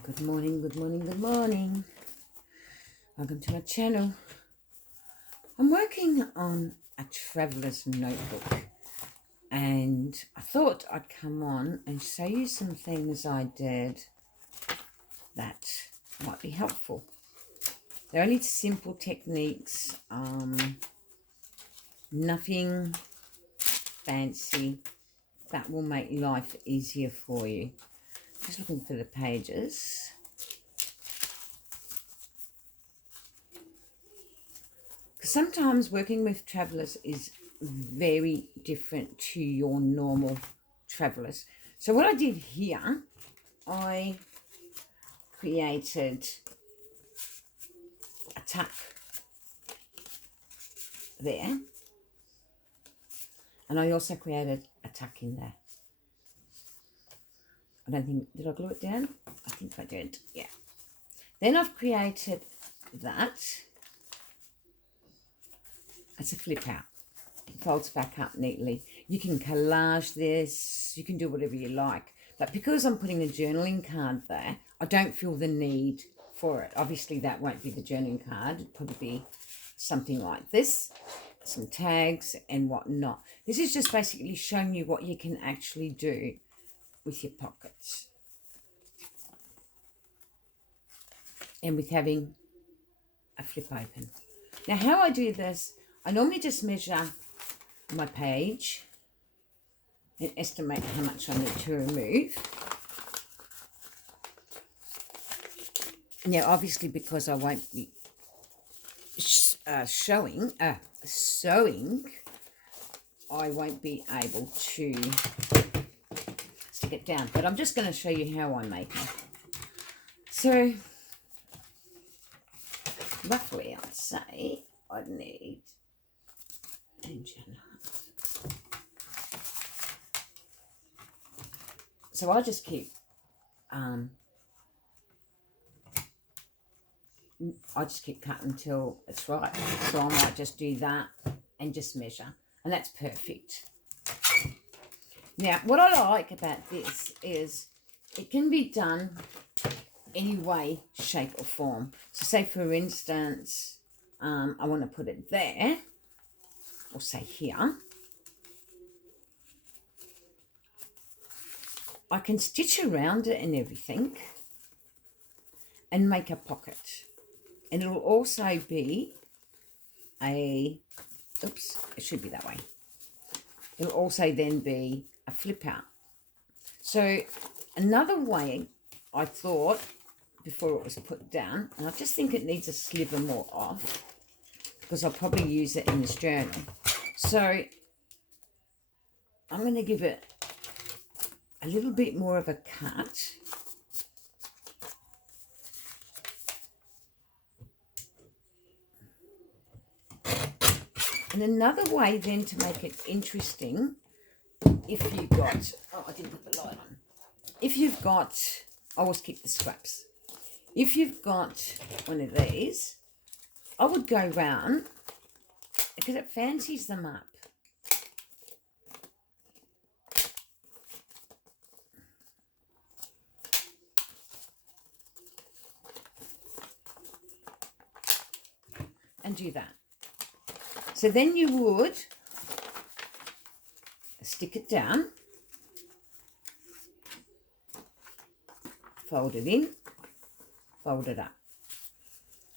Good morning, good morning, good morning. Welcome to my channel. I'm working on a traveller's notebook and I thought I'd come on and show you some things I did that might be helpful. They're only simple techniques, nothing fancy, that will make life easier for you. Just looking for the pages. Sometimes working with travellers is very different to your normal travellers. So what I did here, I created a tuck there, and I also created a tuck in there. I don't think, did I glue it down? I think I did, yeah. Then I've created that. It's a flip out. It folds back up neatly. You can collage this, you can do whatever you like. But because I'm putting a journaling card there, I don't feel the need for it. Obviously that won't be the journaling card. It'll probably be something like this, some tags and whatnot. This is just basically showing you what you can actually do with your pockets. And with having a flip open. Now how I do this, I normally just measure my page and estimate how much I need to remove. Now obviously because I won't be sewing, I won't be able to stick it down, but I'm just going to show you how I make it. So roughly I'd say I'd need an inch and a half. So I'll just keep cutting until it's right. So I might just do that and just measure, and that's perfect. Now what I like about this is it can be done any way, shape or form. So say for instance, I want to put it there, or say here. I can stitch around it and everything and make a pocket. And it'll also be a, oops, it should be that way. It'll also then be a flip out. So another way I thought before it was put down, and I just think it needs a sliver more off because I'll probably use it in this journal. So I'm going to give it a little bit more of a cut. And another way then to make it interesting, if you've got, oh, I didn't put the light on. If you've got, I always keep the scraps. If you've got one of these, I would go round because it fancies them up. And do that. So then you would stick it down, fold it in, fold it up.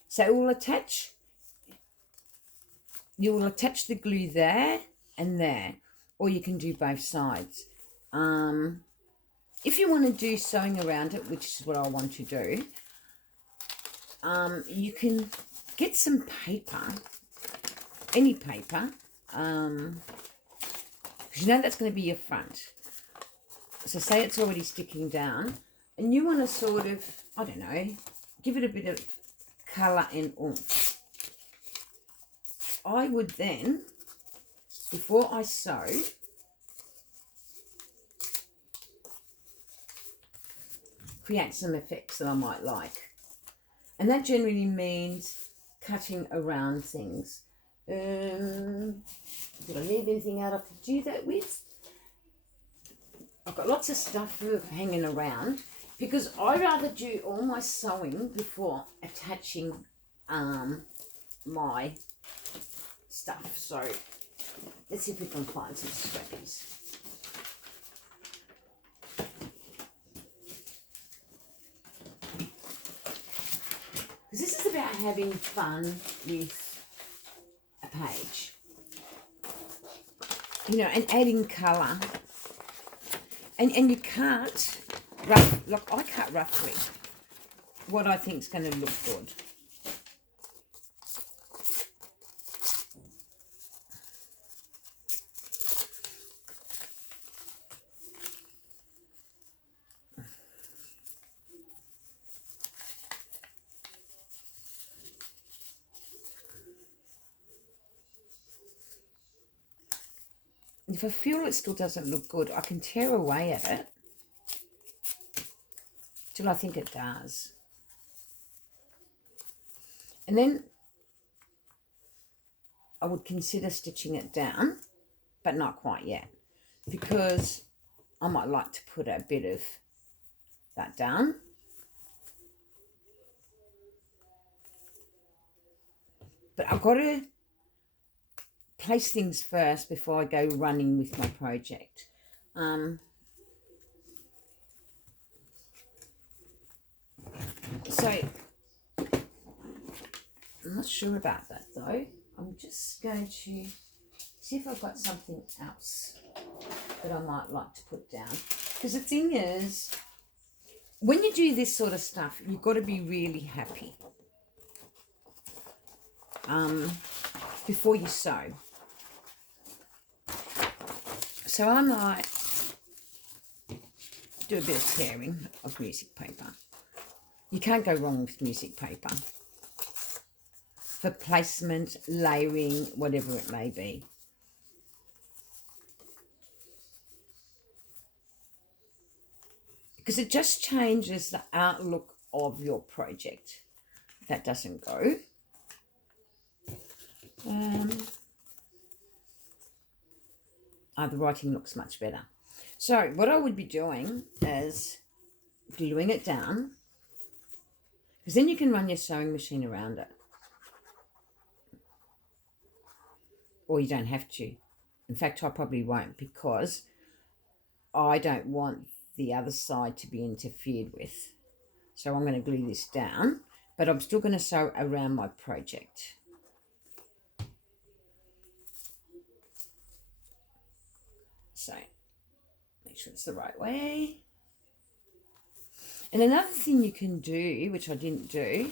So it will attach, you will attach the glue there and there, or you can do both sides. If you want to do sewing around it, which is what I want to do, you can get some paper, any paper, because you know that's going to be your front. So say it's already sticking down and you want to sort of, I don't know, give it a bit of colour and oomph. I would then, before I sew, create some effects that I might like. And that generally means cutting around things. Did I leave anything out I could do that with? I've got lots of stuff hanging around. because I rather do all my sewing before attaching my stuff. So let's see if we can find some scrappies. Because this is about having fun with a page. You know, and adding colour. And you can't look, I cut roughly what I think is going to look good. If I feel it still doesn't look good, I can tear away at it till I think it does. And then I would consider stitching it down, but not quite yet, because I might like to put a bit of that down. But I've got to place things first before I go running with my project. So I'm not sure about that though. I'm just going to see if I've got something else that I might like to put down. Because the thing is, when you do this sort of stuff, you've got to be really happy before you sew. So I might do a bit of tearing of music paper. You can't go wrong with music paper for placement, layering, whatever it may be. Because it just changes the outlook of your project. That doesn't go. The writing looks much better. So what I would be doing is gluing it down, because then you can run your sewing machine around it. Or you don't have to. In fact, I probably won't, because I don't want the other side to be interfered with. So I'm going to glue this down, but I'm still going to sew around my project. So make sure it's the right way. And another thing you can do, which I didn't do,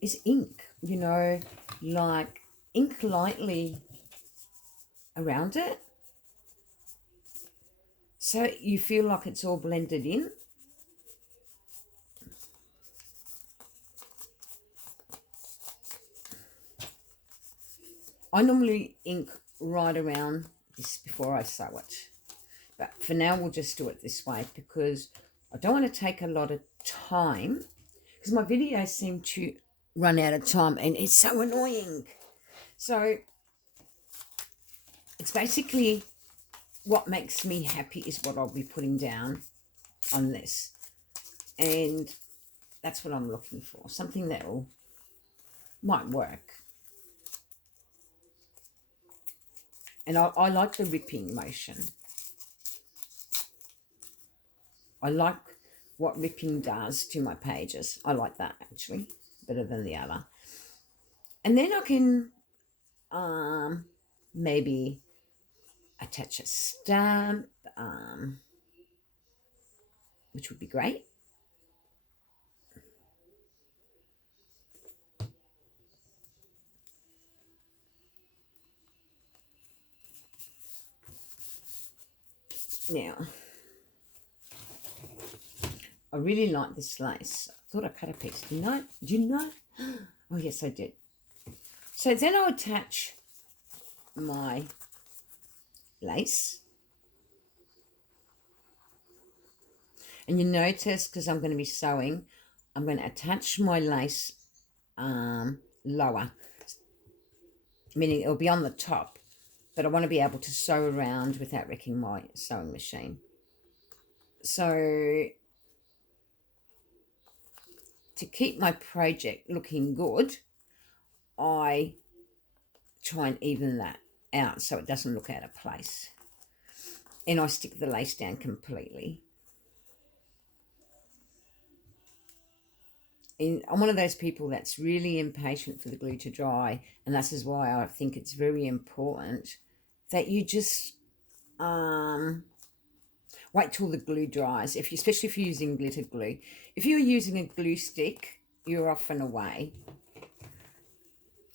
is ink. You know, like ink lightly around it, so you feel like it's all blended in. I normally ink right around this before I sew it. But for now, we'll just do it this way, because I don't want to take a lot of time, because my videos seem to run out of time and it's so annoying. So it's basically what makes me happy is what I'll be putting down on this. And that's what I'm looking for, something that might work. And I like the ripping motion. I like what ripping does to my pages. I like that actually better than the other. And then I can maybe attach a stamp, which would be great. Now, I really like this lace. I thought I cut a piece. Did you know? Oh, yes, I did. So then I'll attach my lace. And you notice, because I'm going to be sewing, I'm going to attach my lace lower, meaning it'll be on the top, but I want to be able to sew around without wrecking my sewing machine. So to keep my project looking good, I try and even that out so it doesn't look out of place. And I stick the lace down completely. And I'm one of those people that's really impatient for the glue to dry, and this is why I think it's very important that you just wait till the glue dries. Especially if you're using glitter glue. If you're using a glue stick, you're off and away.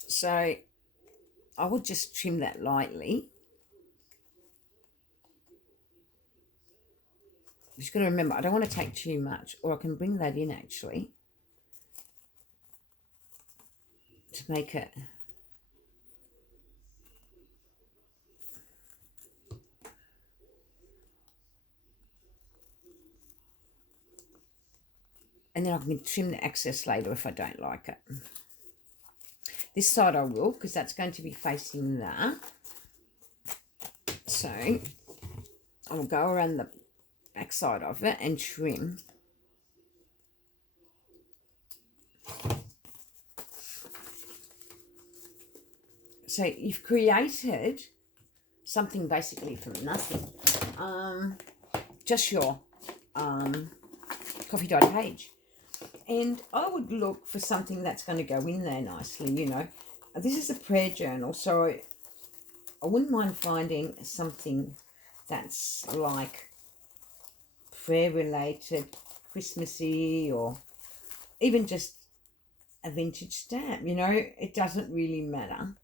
So I would just trim that lightly. You just got to remember, I don't want to take too much, or I can bring that in actually to make it. And then I can trim the excess later if I don't like it. This side I will, because that's going to be facing that. So I'll go around the back side of it and trim. So you've created something basically from nothing. Just your coffee dyed page. And I would look for something that's going to go in there nicely, you know. This is a prayer journal, so I wouldn't mind finding something that's like prayer related, Christmassy, or even just a vintage stamp, you know. It doesn't really matter.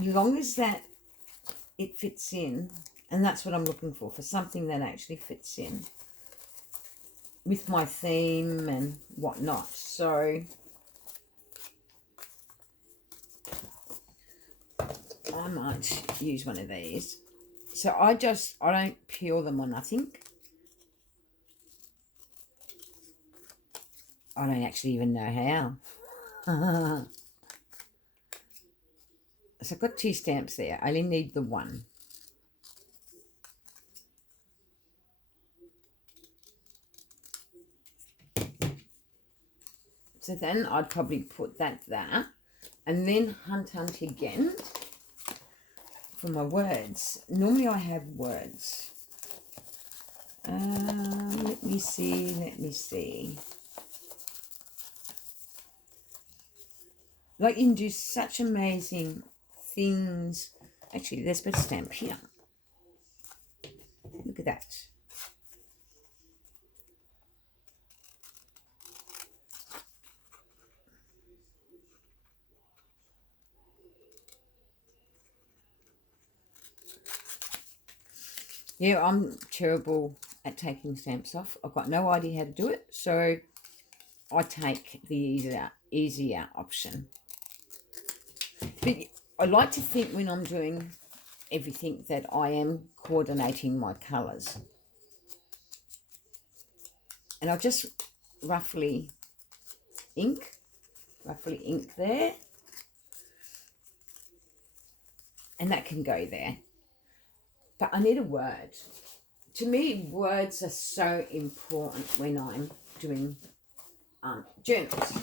As long as that it fits in, and that's what I'm looking for something that actually fits in with my theme and whatnot. So I might use one of these. So I don't peel them or nothing. I don't actually even know how. So I've got 2 stamps there. I only need the one. So then I'd probably put that there and then hunt again for my words. Normally I have words. Let me see. Like, you can do such amazing things. Actually, there's a bit of stamp here. Look at that. Yeah, I'm terrible at taking stamps off. I've got no idea how to do it, so I take the easier option. But I like to think when I'm doing everything that I am coordinating my colours. And I'll just roughly ink there. And that can go there. But I need a word. To me, words are so important when I'm doing journals.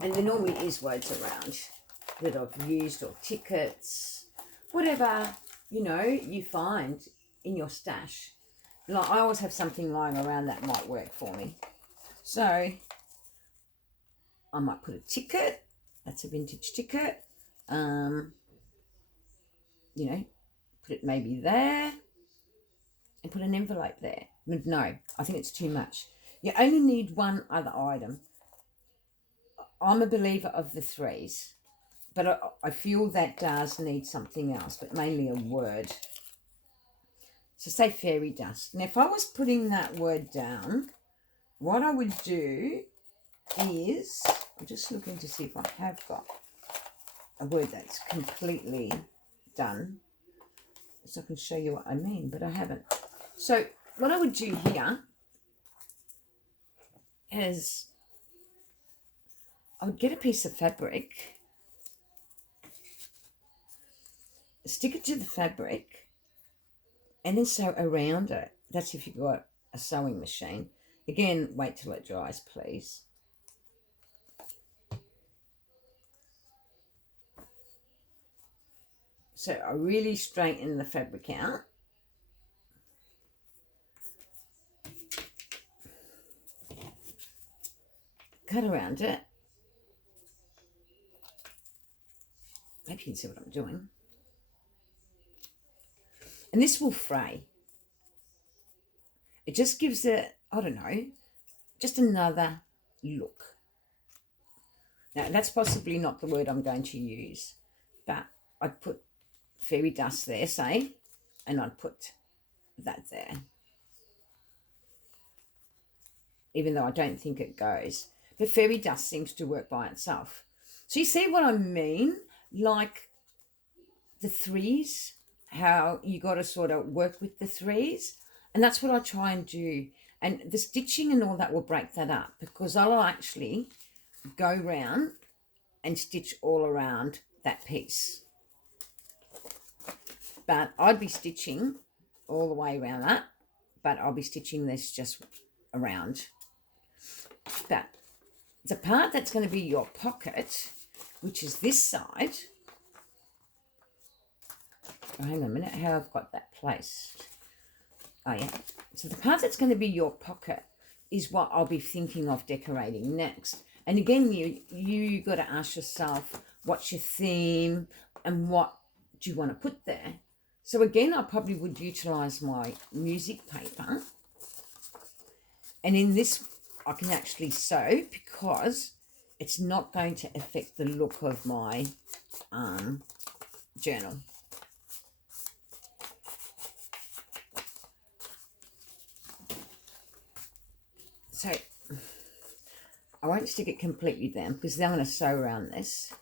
And there normally is words around that I've used, or tickets, whatever, you know, you find in your stash. Like, I always have something lying around that might work for me. So I might put a ticket. That's a vintage ticket. You know, put it maybe there and put an envelope there. No, I think it's too much. You only need one other item. I'm a believer of the 3s, but I feel that does need something else, but mainly a word. So say fairy dust. Now, if I was putting that word down, what I would do is, I'm just looking to see if I have got a word that's completely done, so I can show you what I mean, but I haven't. So what I would do here is I would get a piece of fabric, stick it to the fabric, and then sew around it. That's if you've got a sewing machine. Again, wait till it dries, please. So I really straighten the fabric out. Cut around it. Maybe you can see what I'm doing. And this will fray. It just gives it, I don't know, just another look. Now, that's possibly not the word I'm going to use, but I'd put fairy dust there, say, and I'd put that there. Even though I don't think it goes. But fairy dust seems to work by itself. So you see what I mean? Like the threes, how you got to sort of work with the threes. And that's what I try and do. And the stitching and all that will break that up, because I'll actually go round and stitch all around that piece. But I'd be stitching all the way around that, but I'll be stitching this just around. But the part that's going to be your pocket, which is this side. Oh, hang on a minute, how I've got that placed. Oh, yeah. So the part that's going to be your pocket is what I'll be thinking of decorating next. And again, you got to ask yourself, what's your theme and what do you want to put there? So again, I probably would utilise my music paper. And in this, I can actually sew because it's not going to affect the look of my journal. So I won't stick it completely down because then I'm going to sew around this,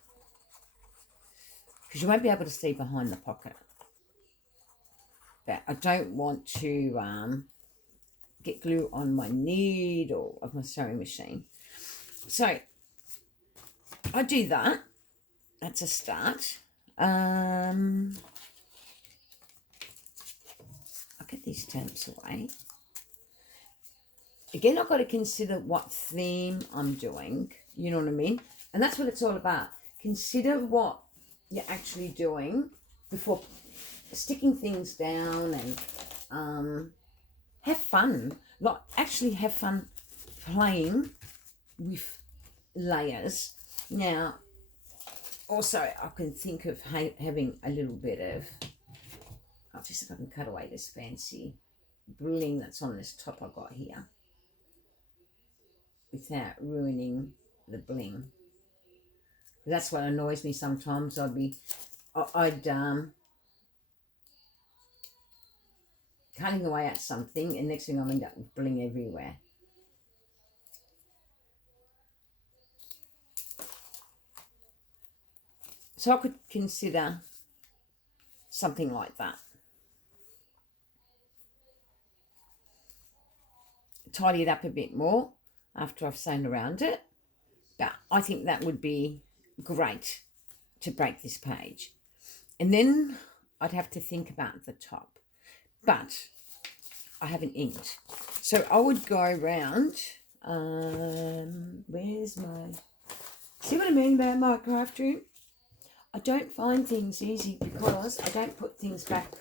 because you won't be able to see behind the pocket. But I don't want to get glue on my needle of my sewing machine. So I do that. That's a start. I'll get these stamps away. Again, I've got to consider what theme I'm doing. You know what I mean? And that's what it's all about. Consider what you're actually doing before sticking things down, and have fun. Like, actually have fun playing with layers. Now, also, I can think of having a little bit of, I'll just see if I can cut away this fancy bling that's on this top I got here, without ruining the bling. That's what annoys me sometimes. I'd cutting away at something, and next thing I'll end up with bling everywhere. So I could consider something like that. Tidy it up a bit more after I've sewn around it. But I think that would be great to break this page. And then I'd have to think about the top. But I haven't inked. So I would go around, where's my, see what I mean about my craft room? I don't find things easy because I don't put things back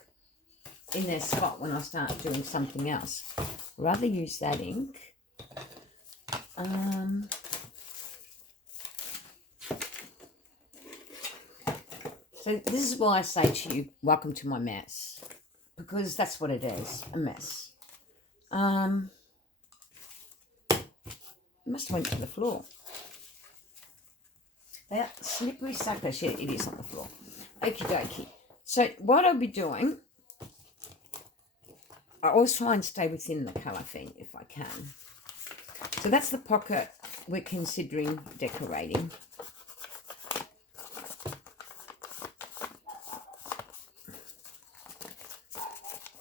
in their spot when I start doing something else. I'd rather use that ink. So this is why I say to you, welcome to my mess. Because that's what it is, a mess. It must have went to the floor. That slippery suckers, yeah, it is on the floor. Okie dokie. So what I'll be doing, I always try and stay within the colour theme if I can. So that's the pocket we're considering decorating.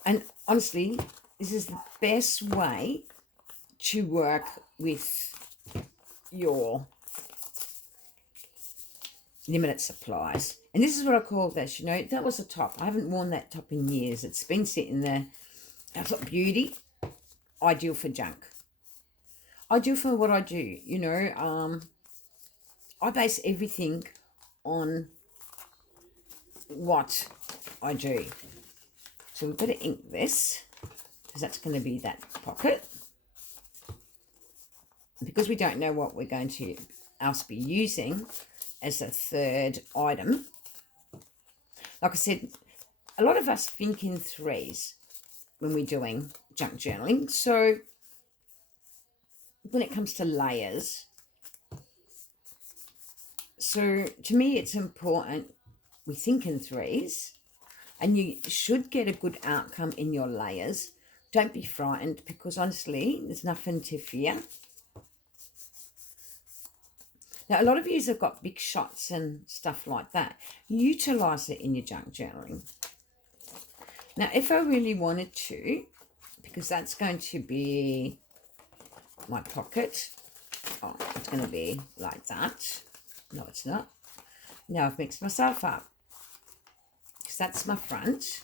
And honestly, this is the best way to work with your limited supplies. And this is what I call this, you know, that was a top. I haven't worn that top in years. It's been sitting there. I thought, beauty, ideal for junk. I do for what I do, you know. I base everything on what I do. So we've got to ink this because that's going to be that pocket. Because we don't know what we're going to else be using as a third item. Like I said, a lot of us think in threes when we're doing junk journaling. So when it comes to layers, so to me it's important we think in threes, and you should get a good outcome in your layers. Don't be frightened, because honestly there's nothing to fear. Now, a lot of you have got big shots and stuff like that. Utilize it in your junk journaling. Now, if I really wanted to, because that's going to be my pocket. Oh, it's going to be like that. No, it's not. Now I've mixed myself up, because that's my front.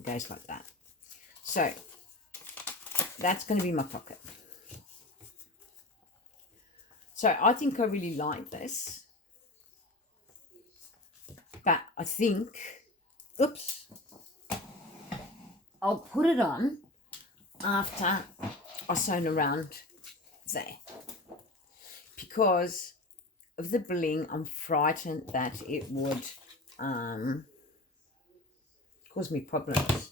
It goes like that. So that's going to be my pocket. So I think I really like this. But I think, oops, I'll put it on after I sewn around there. Because of the bling, I'm frightened that it would cause me problems.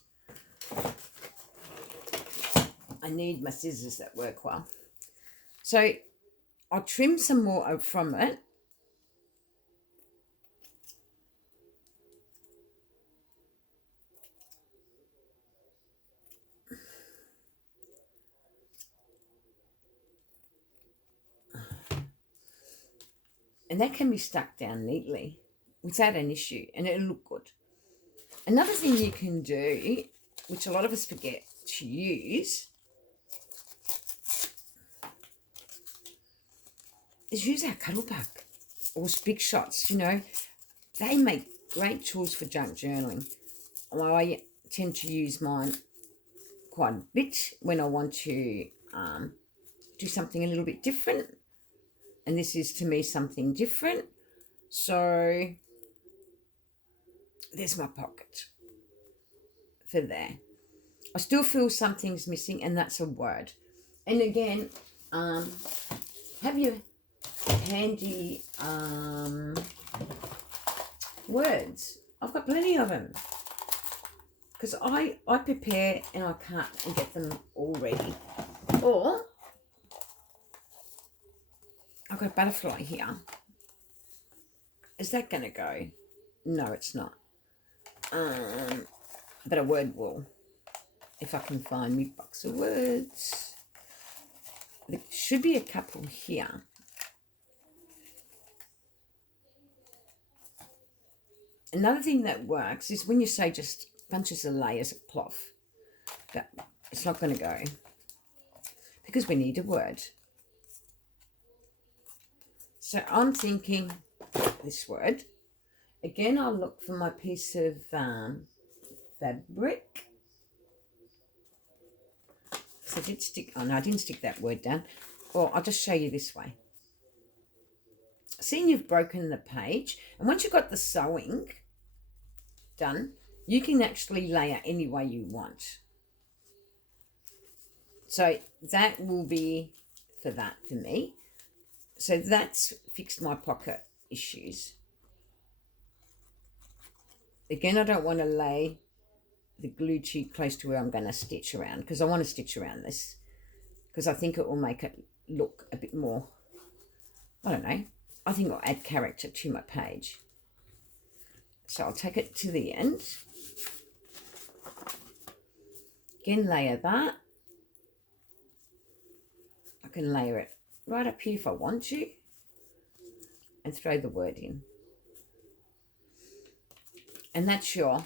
I need my scissors that work well. So I'll trim some more from it. And that can be stuck down neatly without an issue, and it'll look good. Another thing you can do, which a lot of us forget to use, is use our Cuddlebuck or Big Shots. You know, they make great tools for junk journaling. I tend to use mine quite a bit when I want to do something a little bit different. And this is, to me, something different. So there's my pocket for there. I still feel something's missing, and that's a word. And again, have your handy words. I've got plenty of them, because I prepare and I cut and get them all ready. Or I've got a butterfly here. Is that going to go? No, it's not. But a word will, if I can find me box of words. There should be a couple here. Another thing that works is when you say just bunches of layers of cloth. But it's not going to go, because we need a word. So I'm thinking this word. Again, I'll look for my piece of fabric. So I did stick, oh no, I didn't stick that word down. Or I'll just show you this way. Seeing you've broken the page, and once you've got the sewing done, you can actually layer any way you want. So that will be for that for me. So that's fixed my pocket issues. Again, I don't want to lay the glue too close to where I'm going to stitch around, because I want to stitch around this, because I think it will make it look a bit more, I don't know, I think it'll add character to my page. So I'll take it to the end. Again, layer that. I can layer it right up here if I want to, and throw the word in. And that's your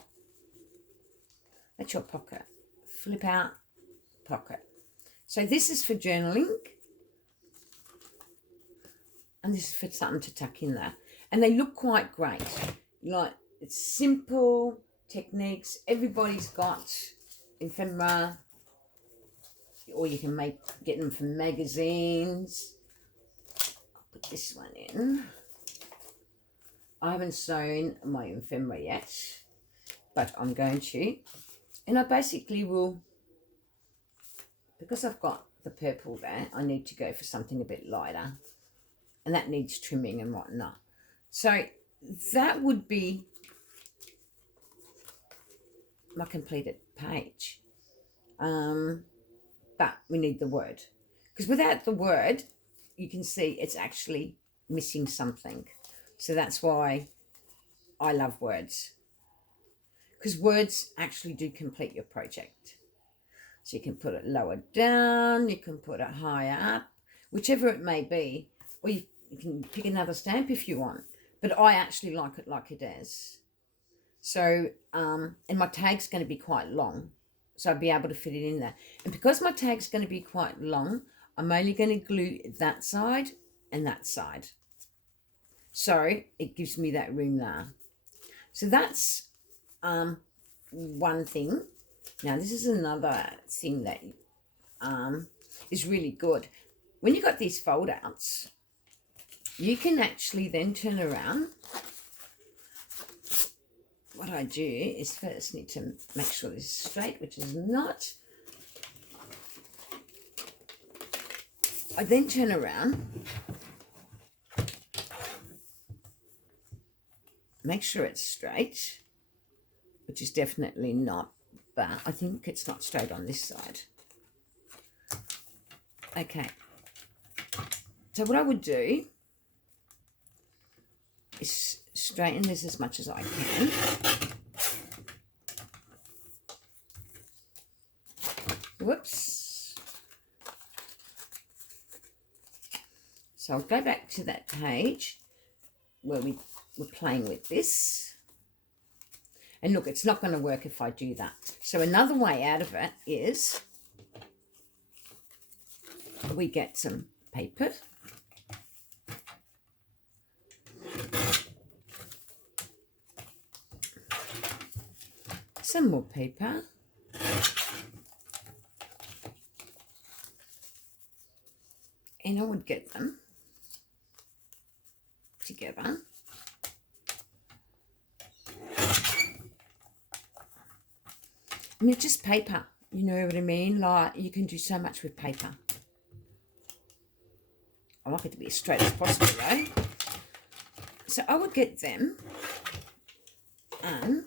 pocket. Flip out pocket. So this is for journaling, and this is for something to tuck in there. And they look quite great. Like, it's simple techniques. Everybody's got ephemera, or you can get them from magazines. I'll put this one in. I haven't sewn my ephemera yet, but I'm going to. And I basically will, because I've got the purple there, I need to go for something a bit lighter. And that needs trimming and whatnot. So that would be my completed page. But we need the word. Because without the word, you can see it's actually missing something. So that's why I love words. Because words actually do complete your project. So you can put it lower down, you can put it higher up, whichever it may be. Or you can pick another stamp if you want. But I actually like it is. So, and my tag's going to be quite long. So I'll be able to fit it in there. And because my tag's going to be quite long, I'm only going to glue that side and that side. So it gives me that room there. So that's one thing. Now this is another thing that is really good. When you've got these fold outs, you can actually then turn around. What I do is first need to make sure this is straight, which is not. I then turn around, make sure it's straight, which is definitely not, but I think it's not straight on this side. Okay, so what I would do is straighten this as much as I can. Whoops. So I'll go back to that page where we were playing with this. And look, it's not going to work if I do that. So another way out of it is we get some paper. Some more paper. And I would get them together. And it's just paper, you know what I mean? Like, you can do so much with paper. I like it to be as straight as possible, though. So I would get them. And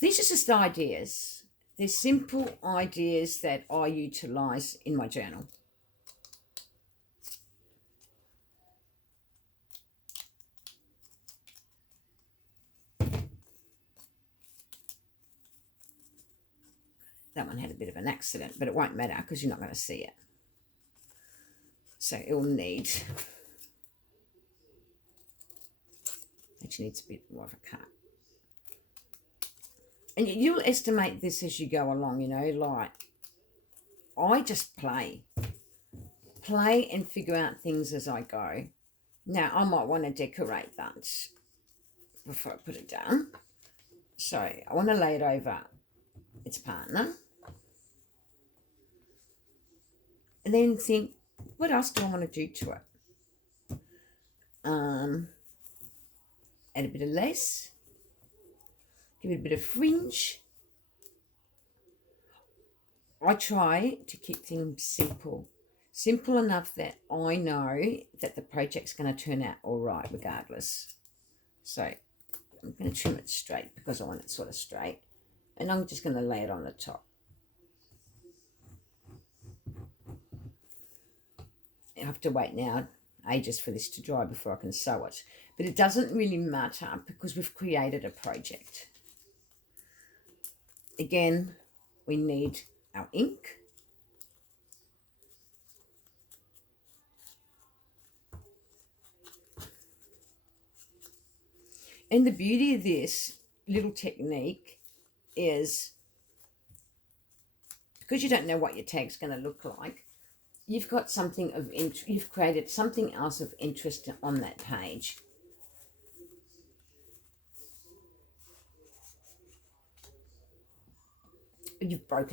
these are just ideas. They're simple ideas that I utilise in my journal. That one had a bit of an accident, but it won't matter because you're not going to see it. So it'll need, actually needs a bit more of a cut. And you'll estimate this as you go along, you know, like I just play and figure out things as I go. Now, I might want to decorate that before I put it down. So I want to lay it over its partner. And then think, what else do I want to do to it? Add a bit of lace. Give it a bit of fringe. I try to keep things simple. Simple enough that I know that the project's going to turn out all right regardless. So I'm going to trim it straight because I want it sort of straight. And I'm just going to lay it on the top. I have to wait now ages for this to dry before I can sew it. But it doesn't really matter because we've created a project. Again, we need our ink. And the beauty of this little technique is because you don't know what your tag's going to look like, you've got something of interest, you've created something else of interest on that page. You've broken